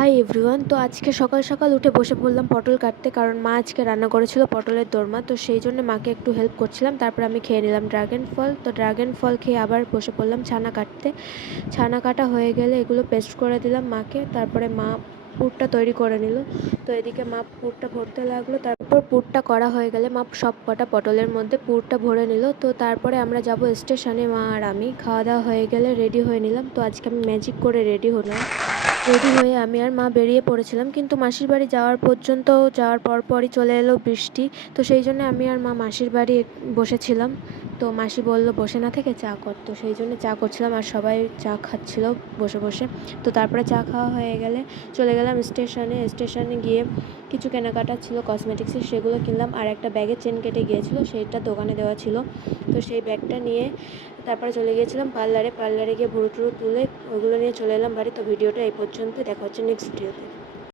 Hi everyone. তো আজকে সকাল সকাল উঠে বসে পড়লাম পটল কাটতে, কারণ মা আজকে রান্না করেছিল পটলের দোরমা। তো সেই জন্য মাকে একটু হেল্প করছিলাম। তারপর আমি খেয়ে নিলাম ড্রাগন ফল। তো ড্রাগন ফল খেয়ে আবার বসে পড়লাম ছানা কাটতে। ছানা কাটা হয়ে গেলে এগুলো পেস্ট করে দিলাম মাকে। তারপরে মা পুরটা তৈরি করে নিল। তো এদিকে মা পুরটা ভরতে লাগলো। তারপর পুরটা করা হয়ে গেলে মা সব কটা পটলের মধ্যে পুরটা ভরে নিল। তো তারপরে আমরা যাব স্টেশনে, মা আর আমি। খাওয়া দাওয়া হয়ে গেলে রেডি হয়ে নিলাম। তো আজকে আমি ম্যাজিক করে রেডি হলাম। রেডি হয়ে আমি আর মা বেরিয়ে পড়েছিলাম, কিন্তু মাসির বাড়ি যাওয়ার পরপরই চলে এলো বৃষ্টি। তো সেই জন্য আমি আর মা মাসির বাড়ি বসেছিলাম। তো মাসি বলল বসে না থেকে চা কর। তো সেই জন্য চা করছিলাম আর সবাই চা খাচ্ছিল বসে বসে। তো তারপরে চা খাওয়া হয়ে গেলে চলে গেলাম স্টেশনে গিয়ে কিছু কেনাকাটা ছিল কসমেটিক্সের, সেগুলো কিনলাম। আর একটা ব্যাগের চেন কেটে গিয়েছিল, সেইটা দোকানে দেওয়া ছিল। তো সেই ব্যাগটা নিয়ে তারপরে চলে গিয়েছিলাম পার্লারে গিয়ে ভুরু টুরু তুলে ওগুলো নিয়ে চলে এলাম বাড়ি। তো ভিডিওটা এই পর্যন্ত, দেখা হচ্ছে নেক্সট ভিডিওতে।